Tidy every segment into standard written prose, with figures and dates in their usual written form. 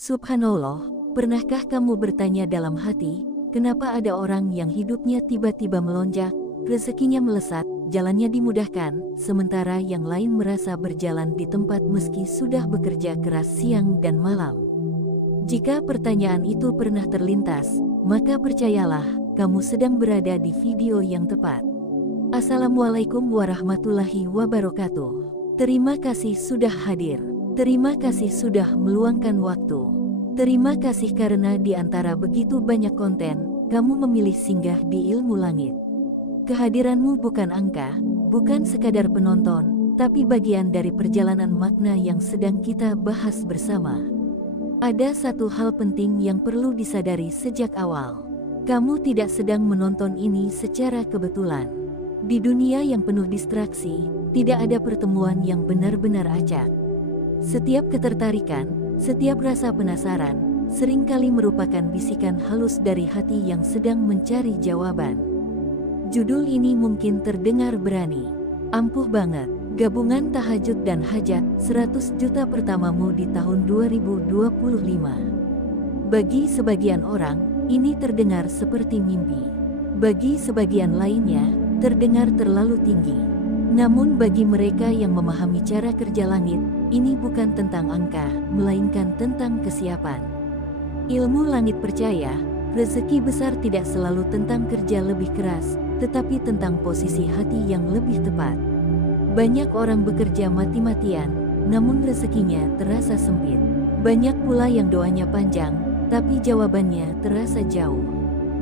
Subhanallah, pernahkah kamu bertanya dalam hati, kenapa ada orang yang hidupnya tiba-tiba melonjak, rezekinya melesat, jalannya dimudahkan, sementara yang lain merasa berjalan di tempat meski sudah bekerja keras siang dan malam? Jika pertanyaan itu pernah terlintas, maka percayalah, kamu sedang berada di video yang tepat. Assalamualaikum warahmatullahi wabarakatuh. Terima kasih sudah hadir. Terima kasih sudah meluangkan waktu. Terima kasih karena di antara begitu banyak konten, kamu memilih singgah di Ilmu Langit. Kehadiranmu bukan angka, bukan sekadar penonton, tapi bagian dari perjalanan makna yang sedang kita bahas bersama. Ada satu hal penting yang perlu disadari sejak awal. Kamu tidak sedang menonton ini secara kebetulan. Di dunia yang penuh distraksi, tidak ada pertemuan yang benar-benar acak. Setiap ketertarikan, setiap rasa penasaran, seringkali merupakan bisikan halus dari hati yang sedang mencari jawaban. Judul ini mungkin terdengar berani. Ampuh banget, gabungan tahajud dan hajat, 100 juta pertamamu di tahun 2025. Bagi sebagian orang, ini terdengar seperti mimpi. Bagi sebagian lainnya, terdengar terlalu tinggi. Namun bagi mereka yang memahami cara kerja langit, ini bukan tentang angka, melainkan tentang kesiapan. Ilmu langit percaya, rezeki besar tidak selalu tentang kerja lebih keras, tetapi tentang posisi hati yang lebih tepat. Banyak orang bekerja mati-matian, namun rezekinya terasa sempit. Banyak pula yang doanya panjang, tapi jawabannya terasa jauh.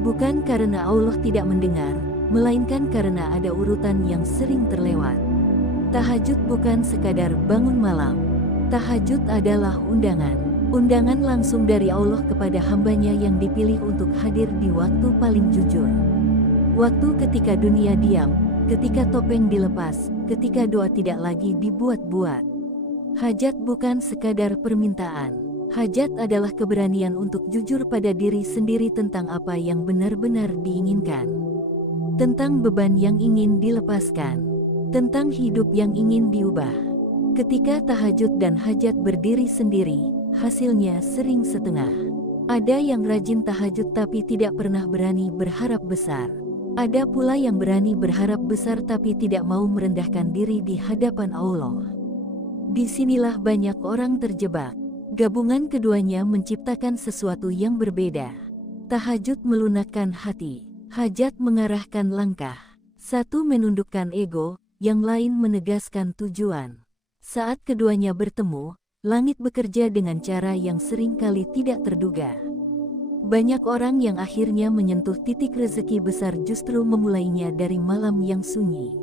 Bukan karena Allah tidak mendengar, melainkan karena ada urutan yang sering terlewat. Tahajud bukan sekadar bangun malam. Tahajud adalah undangan. Undangan langsung dari Allah kepada hambanya yang dipilih untuk hadir di waktu paling jujur. Waktu ketika dunia diam, ketika topeng dilepas, ketika doa tidak lagi dibuat-buat. Hajat bukan sekadar permintaan. Hajat adalah keberanian untuk jujur pada diri sendiri tentang apa yang benar-benar diinginkan. Tentang beban yang ingin dilepaskan, tentang hidup yang ingin diubah. Ketika tahajud dan hajat berdiri sendiri, hasilnya sering setengah. Ada yang rajin tahajud tapi tidak pernah berani berharap besar. Ada pula yang berani berharap besar tapi tidak mau merendahkan diri di hadapan Allah. Disinilah banyak orang terjebak. Gabungan keduanya menciptakan sesuatu yang berbeda. Tahajud melunakkan hati. Hajat mengarahkan langkah. Satu menundukkan ego, yang lain menegaskan tujuan. Saat keduanya bertemu, langit bekerja dengan cara yang seringkali tidak terduga. Banyak orang yang akhirnya menyentuh titik rezeki besar justru memulainya dari malam yang sunyi.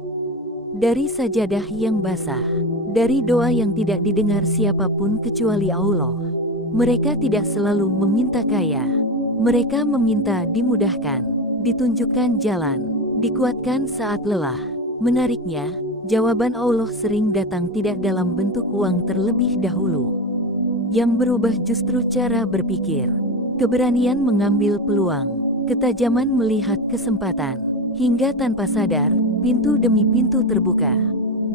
Dari sajadah yang basah, dari doa yang tidak didengar siapapun kecuali Allah. Mereka tidak selalu meminta kaya, mereka meminta dimudahkan. Ditunjukkan jalan, dikuatkan saat lelah. Menariknya, jawaban Allah sering datang tidak dalam bentuk uang terlebih dahulu. Yang berubah justru cara berpikir, keberanian mengambil peluang, ketajaman melihat kesempatan, hingga tanpa sadar, pintu demi pintu terbuka.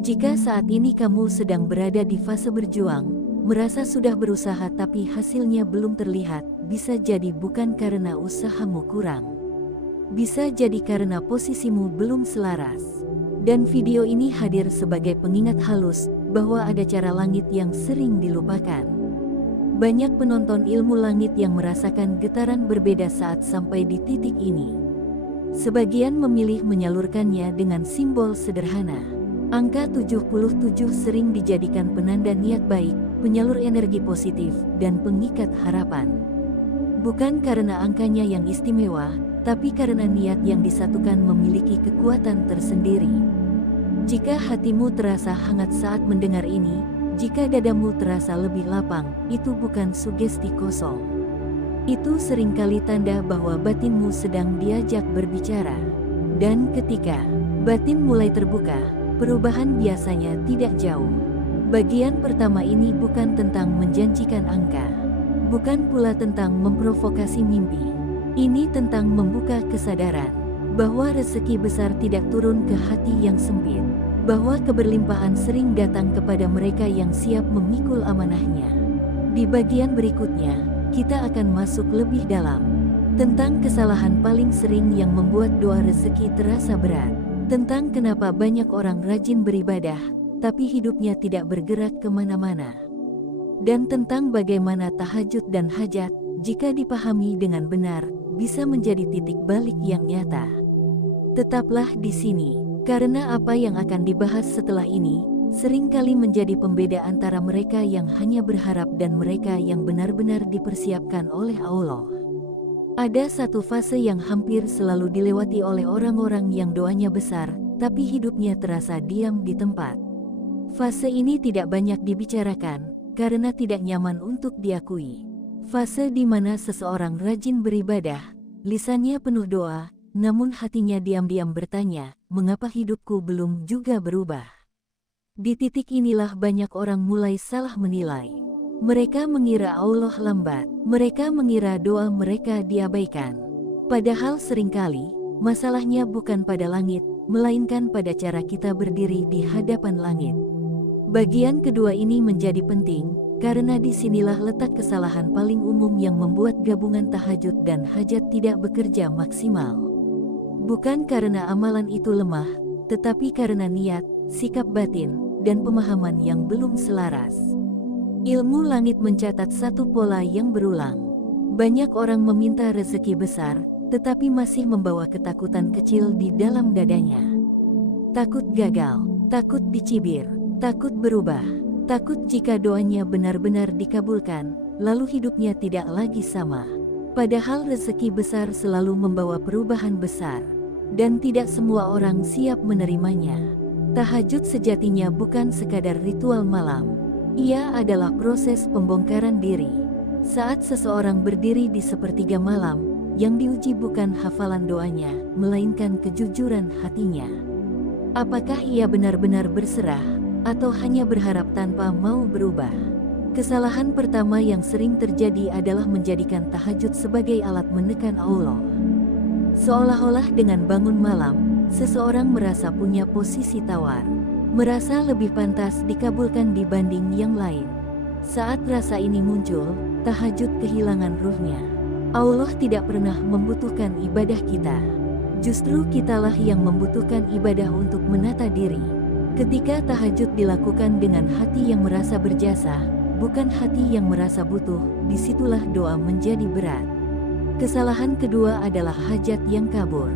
Jika saat ini kamu sedang berada di fase berjuang, merasa sudah berusaha tapi hasilnya belum terlihat, bisa jadi bukan karena usahamu kurang. Bisa jadi karena posisimu belum selaras. Dan video ini hadir sebagai pengingat halus bahwa ada cara langit yang sering dilupakan. Banyak penonton ilmu langit yang merasakan getaran berbeda saat sampai di titik ini. Sebagian memilih menyalurkannya dengan simbol sederhana. Angka 77 sering dijadikan penanda niat baik, penyalur energi positif, dan pengikat harapan. Bukan karena angkanya yang istimewa, tapi karena niat yang disatukan memiliki kekuatan tersendiri. Jika hatimu terasa hangat saat mendengar ini, jika dadamu terasa lebih lapang, itu bukan sugesti kosong. Itu seringkali tanda bahwa batinmu sedang diajak berbicara. Dan ketika batin mulai terbuka, perubahan biasanya tidak jauh. Bagian pertama ini bukan tentang menjanjikan angka, bukan pula tentang memprovokasi mimpi. Ini tentang membuka kesadaran bahwa rezeki besar tidak turun ke hati yang sempit, bahwa keberlimpahan sering datang kepada mereka yang siap memikul amanahnya. Di bagian berikutnya, kita akan masuk lebih dalam tentang kesalahan paling sering yang membuat doa rezeki terasa berat, tentang kenapa banyak orang rajin beribadah, tapi hidupnya tidak bergerak kemana-mana, dan tentang bagaimana tahajud dan hajat, jika dipahami dengan benar, bisa menjadi titik balik yang nyata. Tetaplah di sini, karena apa yang akan dibahas setelah ini seringkali menjadi pembeda antara mereka yang hanya berharap dan mereka yang benar-benar dipersiapkan oleh Allah. Ada satu fase yang hampir selalu dilewati oleh orang-orang yang doanya besar, tapi hidupnya terasa diam di tempat. Fase ini tidak banyak dibicarakan, karena tidak nyaman untuk diakui. Fase di mana seseorang rajin beribadah, lisannya penuh doa, namun hatinya diam-diam bertanya, mengapa hidupku belum juga berubah? Di titik inilah banyak orang mulai salah menilai. Mereka mengira Allah lambat, mereka mengira doa mereka diabaikan. Padahal seringkali, masalahnya bukan pada langit, melainkan pada cara kita berdiri di hadapan langit. Bagian kedua ini menjadi penting, karena disinilah letak kesalahan paling umum yang membuat gabungan tahajud dan hajat tidak bekerja maksimal. Bukan karena amalan itu lemah, tetapi karena niat, sikap batin, dan pemahaman yang belum selaras. Ilmu langit mencatat satu pola yang berulang. Banyak orang meminta rezeki besar, tetapi masih membawa ketakutan kecil di dalam dadanya. Takut gagal, takut dicibir, takut berubah, takut jika doanya benar-benar dikabulkan, lalu hidupnya tidak lagi sama. Padahal rezeki besar selalu membawa perubahan besar, dan tidak semua orang siap menerimanya. Tahajud sejatinya bukan sekadar ritual malam. Ia adalah proses pembongkaran diri. Saat seseorang berdiri di sepertiga malam, yang diuji bukan hafalan doanya, melainkan kejujuran hatinya. Apakah ia benar-benar berserah, atau hanya berharap tanpa mau berubah? Kesalahan pertama yang sering terjadi adalah menjadikan tahajud sebagai alat menekan Allah. Seolah-olah dengan bangun malam, seseorang merasa punya posisi tawar, merasa lebih pantas dikabulkan dibanding yang lain. Saat rasa ini muncul, tahajud kehilangan ruhnya. Allah tidak pernah membutuhkan ibadah kita. Justru kitalah yang membutuhkan ibadah untuk menata diri. Ketika tahajud dilakukan dengan hati yang merasa berjasa, bukan hati yang merasa butuh, disitulah doa menjadi berat. Kesalahan kedua adalah hajat yang kabur.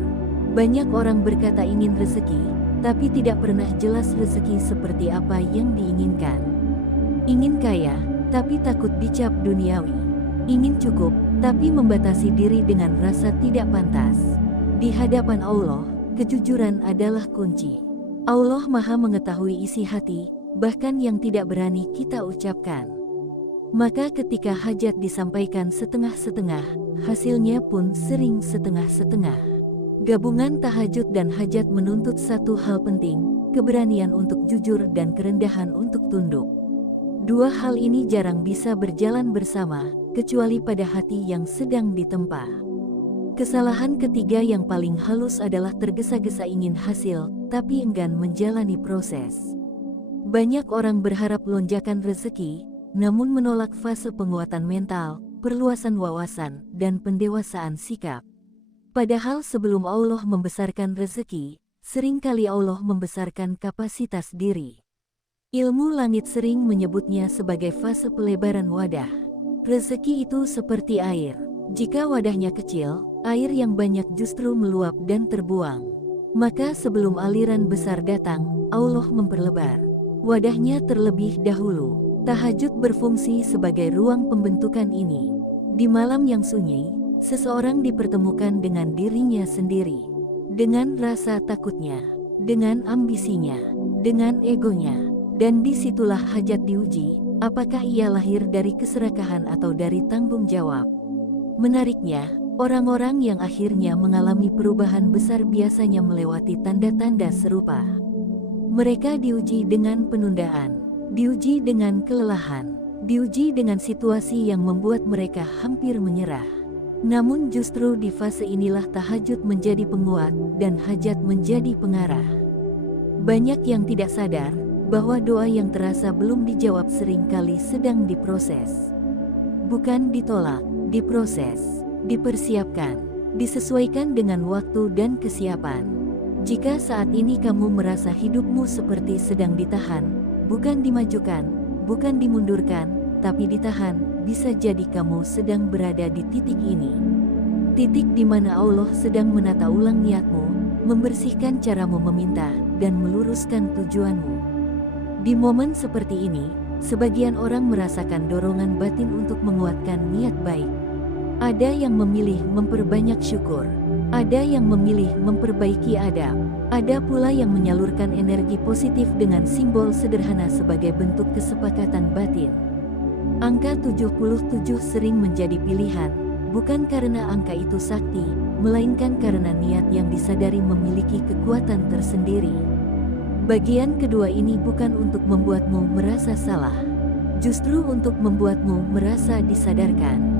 Banyak orang berkata ingin rezeki, tapi tidak pernah jelas rezeki seperti apa yang diinginkan. Ingin kaya, tapi takut dicap duniawi. Ingin cukup, tapi membatasi diri dengan rasa tidak pantas. Di hadapan Allah, kejujuran adalah kunci. Allah Maha mengetahui isi hati, bahkan yang tidak berani kita ucapkan. Maka ketika hajat disampaikan setengah-setengah, hasilnya pun sering setengah-setengah. Gabungan tahajud dan hajat menuntut satu hal penting, keberanian untuk jujur dan kerendahan untuk tunduk. Dua hal ini jarang bisa berjalan bersama, kecuali pada hati yang sedang ditempa. Kesalahan ketiga yang paling halus adalah tergesa-gesa ingin hasil, tapi enggan menjalani proses. Banyak orang berharap lonjakan rezeki, namun menolak fase penguatan mental, perluasan wawasan, dan pendewasaan sikap. Padahal sebelum Allah membesarkan rezeki, seringkali Allah membesarkan kapasitas diri. Ilmu langit sering menyebutnya sebagai fase pelebaran wadah. Rezeki itu seperti air. Jika wadahnya kecil, air yang banyak justru meluap dan terbuang. Maka sebelum aliran besar datang, Allah memperlebar wadahnya terlebih dahulu. Tahajud berfungsi sebagai ruang pembentukan ini. Di malam yang sunyi, seseorang dipertemukan dengan dirinya sendiri, dengan rasa takutnya, dengan ambisinya, dengan egonya, dan disitulah hajat diuji, apakah ia lahir dari keserakahan atau dari tanggung jawab. Menariknya, orang-orang yang akhirnya mengalami perubahan besar biasanya melewati tanda-tanda serupa. Mereka diuji dengan penundaan, diuji dengan kelelahan, diuji dengan situasi yang membuat mereka hampir menyerah. Namun justru di fase inilah tahajud menjadi penguat dan hajat menjadi pengarah. Banyak yang tidak sadar bahwa doa yang terasa belum dijawab seringkali sedang diproses. bukan ditolak, diproses, dipersiapkan, disesuaikan dengan waktu dan kesiapan. Jika saat ini kamu merasa hidupmu seperti sedang ditahan, bukan dimajukan, bukan dimundurkan, tapi ditahan, bisa jadi kamu sedang berada di titik ini. Titik di mana Allah sedang menata ulang niatmu, membersihkan caramu meminta, dan meluruskan tujuanmu. Di momen seperti ini, sebagian orang merasakan dorongan batin untuk menguatkan niat baik. Ada yang memilih memperbanyak syukur, ada yang memilih memperbaiki adab, ada pula yang menyalurkan energi positif dengan simbol sederhana sebagai bentuk kesepakatan batin. Angka 77 sering menjadi pilihan, bukan karena angka itu sakti, melainkan karena niat yang disadari memiliki kekuatan tersendiri. Bagian kedua ini bukan untuk membuatmu merasa salah, justru untuk membuatmu merasa disadarkan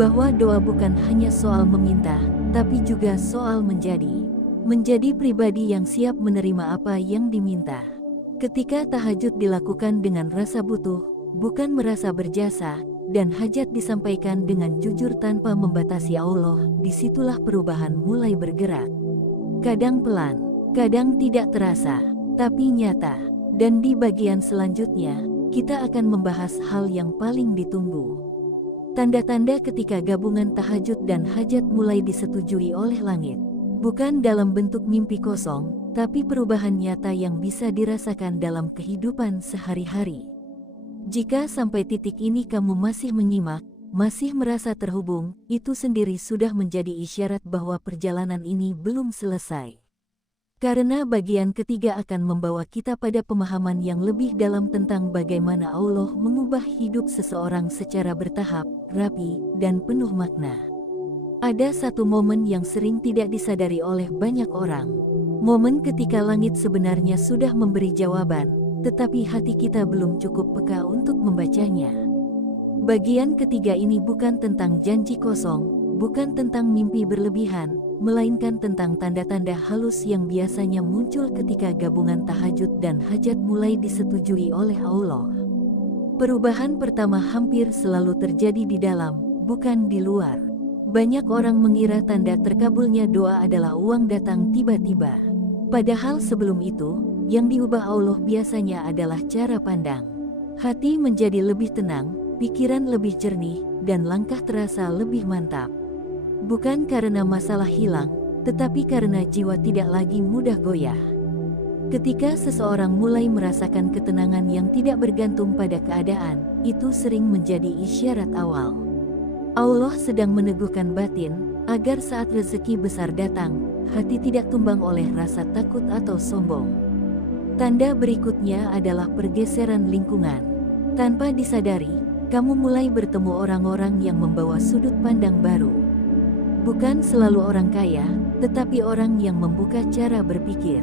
bahwa doa bukan hanya soal meminta, tapi juga soal menjadi pribadi yang siap menerima apa yang diminta. Ketika tahajud dilakukan dengan rasa butuh, bukan merasa berjasa, dan hajat disampaikan dengan jujur tanpa membatasi Allah, disitulah perubahan mulai bergerak. Kadang pelan, kadang tidak terasa, tapi nyata. Dan di bagian selanjutnya, kita akan membahas hal yang paling ditunggu. Tanda-tanda ketika gabungan tahajud dan hajat mulai disetujui oleh langit. Bukan dalam bentuk mimpi kosong, tapi perubahan nyata yang bisa dirasakan dalam kehidupan sehari-hari. Jika sampai titik ini kamu masih menyimak, masih merasa terhubung, itu sendiri sudah menjadi isyarat bahwa perjalanan ini belum selesai. Karena bagian ketiga akan membawa kita pada pemahaman yang lebih dalam tentang bagaimana Allah mengubah hidup seseorang secara bertahap, rapi, dan penuh makna. Ada satu momen yang sering tidak disadari oleh banyak orang. Momen ketika langit sebenarnya sudah memberi jawaban, tetapi hati kita belum cukup peka untuk membacanya. Bagian ketiga ini bukan tentang janji kosong, bukan tentang mimpi berlebihan, melainkan tentang tanda-tanda halus yang biasanya muncul ketika gabungan tahajud dan hajat mulai disetujui oleh Allah. Perubahan pertama hampir selalu terjadi di dalam, bukan di luar. Banyak orang mengira tanda terkabulnya doa adalah uang datang tiba-tiba. Padahal sebelum itu, yang diubah Allah biasanya adalah cara pandang. Hati menjadi lebih tenang, pikiran lebih jernih, dan langkah terasa lebih mantap. Bukan karena masalah hilang, tetapi karena jiwa tidak lagi mudah goyah. Ketika seseorang mulai merasakan ketenangan yang tidak bergantung pada keadaan, itu sering menjadi isyarat awal Allah sedang meneguhkan batin, agar saat rezeki besar datang, hati tidak tumbang oleh rasa takut atau sombong. Tanda berikutnya adalah pergeseran lingkungan. Tanpa disadari, kamu mulai bertemu orang-orang yang membawa sudut pandang baru. Bukan selalu orang kaya, tetapi orang yang membuka cara berpikir.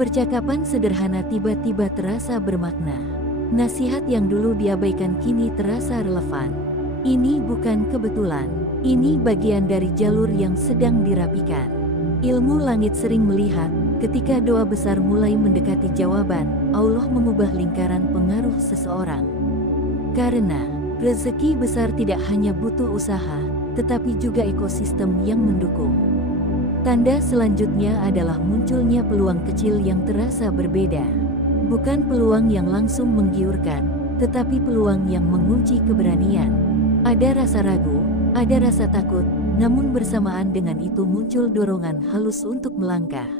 Percakapan sederhana tiba-tiba terasa bermakna. Nasihat yang dulu diabaikan kini terasa relevan. Ini bukan kebetulan, ini bagian dari jalur yang sedang dirapikan. Ilmu langit sering melihat, ketika doa besar mulai mendekati jawaban, Allah mengubah lingkaran pengaruh seseorang. Karena rezeki besar tidak hanya butuh usaha, tetapi juga ekosistem yang mendukung. Tanda selanjutnya adalah munculnya peluang kecil yang terasa berbeda. Bukan peluang yang langsung menggiurkan, tetapi peluang yang mengunci keberanian. Ada rasa ragu, ada rasa takut, namun bersamaan dengan itu muncul dorongan halus untuk melangkah.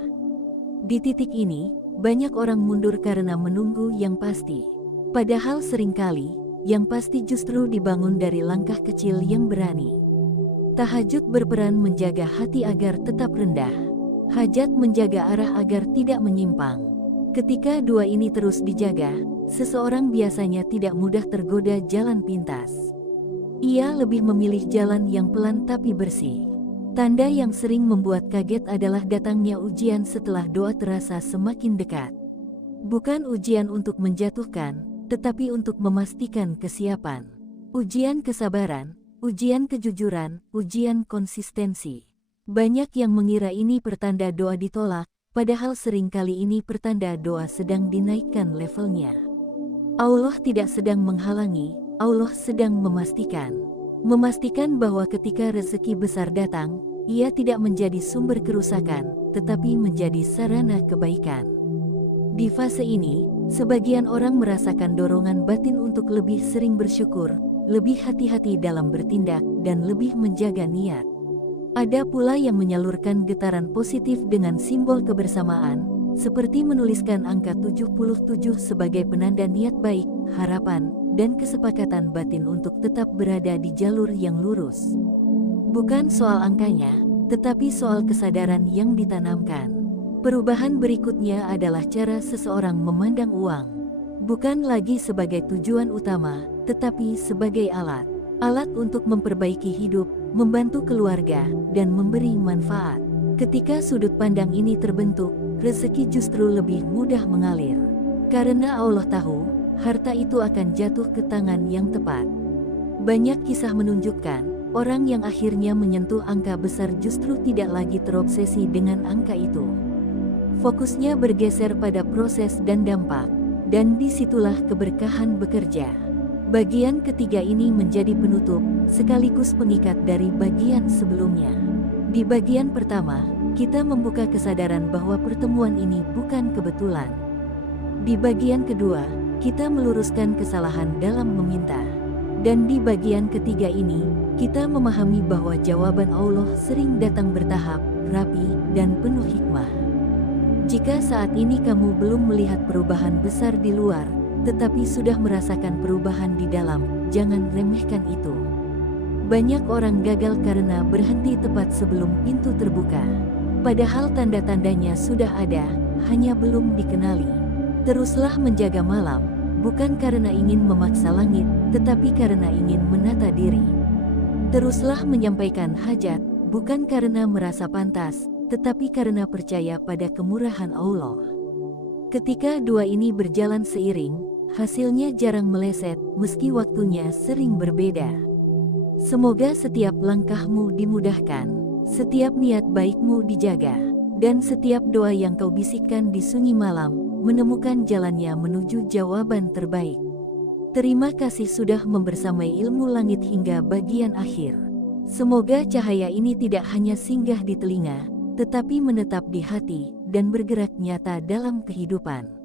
Di titik ini, banyak orang mundur karena menunggu yang pasti. Padahal seringkali, yang pasti justru dibangun dari langkah kecil yang berani. Tahajud berperan menjaga hati agar tetap rendah. Hajat menjaga arah agar tidak menyimpang. Ketika dua ini terus dijaga, seseorang biasanya tidak mudah tergoda jalan pintas. Ia lebih memilih jalan yang pelan tapi bersih. Tanda yang sering membuat kaget adalah datangnya ujian setelah doa terasa semakin dekat. Bukan ujian untuk menjatuhkan, tetapi untuk memastikan kesiapan. Ujian kesabaran, ujian kejujuran, ujian konsistensi. Banyak yang mengira ini pertanda doa ditolak, padahal seringkali ini pertanda doa sedang dinaikkan levelnya. Allah tidak sedang menghalangi, Allah sedang memastikan. Memastikan bahwa ketika rezeki besar datang, ia tidak menjadi sumber kerusakan, tetapi menjadi sarana kebaikan. Di fase ini, sebagian orang merasakan dorongan batin untuk lebih sering bersyukur, lebih hati-hati dalam bertindak, dan lebih menjaga niat. Ada pula yang menyalurkan getaran positif dengan simbol kebersamaan, seperti menuliskan angka 77 sebagai penanda niat baik, harapan, dan kesepakatan batin untuk tetap berada di jalur yang lurus. Bukan soal angkanya, tetapi soal kesadaran yang ditanamkan. Perubahan berikutnya adalah cara seseorang memandang uang. Bukan lagi sebagai tujuan utama, tetapi sebagai alat. Alat untuk memperbaiki hidup, membantu keluarga, dan memberi manfaat. Ketika sudut pandang ini terbentuk, rezeki justru lebih mudah mengalir. Karena Allah tahu, harta itu akan jatuh ke tangan yang tepat. Banyak kisah menunjukkan, orang yang akhirnya menyentuh angka besar justru tidak lagi terobsesi dengan angka itu. Fokusnya bergeser pada proses dan dampak, dan disitulah keberkahan bekerja. Bagian ketiga ini menjadi penutup, sekaligus pengikat dari bagian sebelumnya. Di bagian pertama, kita membuka kesadaran bahwa pertemuan ini bukan kebetulan. Di bagian kedua, kita meluruskan kesalahan dalam meminta. Dan di bagian ketiga ini, kita memahami bahwa jawaban Allah sering datang bertahap, rapi, dan penuh hikmah. Jika saat ini kamu belum melihat perubahan besar di luar, tetapi sudah merasakan perubahan di dalam, jangan remehkan itu. Banyak orang gagal karena berhenti tepat sebelum pintu terbuka. Padahal tanda-tandanya sudah ada, hanya belum dikenali. Teruslah menjaga malam, bukan karena ingin memaksa langit, tetapi karena ingin menata diri. Teruslah menyampaikan hajat, bukan karena merasa pantas, tetapi karena percaya pada kemurahan Allah. Ketika dua ini berjalan seiring, hasilnya jarang meleset, meski waktunya sering berbeda. Semoga setiap langkahmu dimudahkan, setiap niat baikmu dijaga, dan setiap doa yang kau bisikkan di sunyi malam, menemukan jalannya menuju jawaban terbaik. Terima kasih sudah membersamai ilmu langit hingga bagian akhir. Semoga cahaya ini tidak hanya singgah di telinga, tetapi menetap di hati, dan bergerak nyata dalam kehidupan.